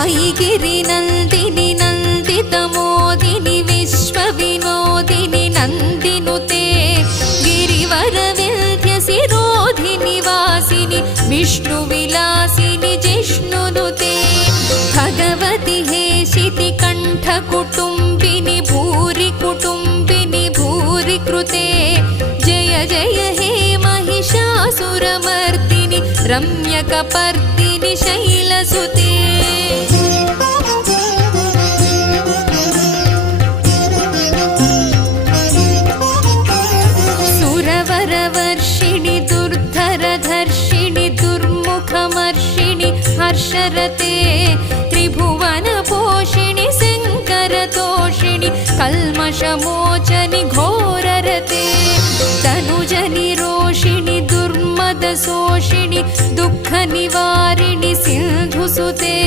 सायिगिरिनन्दिनि नन्दितमोदिनि विश्वविनोदिनि नन्दिनुते गिरिवरविन्ध्यसिरोधिनि वासिनि विष्णुविलासिनि जिष्णुनुते भगवति हेशितिकण्ठकुटुम्बिनि भूरि कुटुम्बिनि भूरि कृते जय जय हे महिषासुरमर्दिनि रम्यकपर्दिनि शैलसुते सुरवरवर्षिणि दुर्धरधर्षिणि दुर्मुखमर्षिणि हर्षरते त्रिभुवनपोषिणि शङ्करतोषिणि कल्मषमोचनि घोररते तनुजनिरोषिणि दुर्मदशोषिणि दुःखनिवारिणि सिन्धुसुते।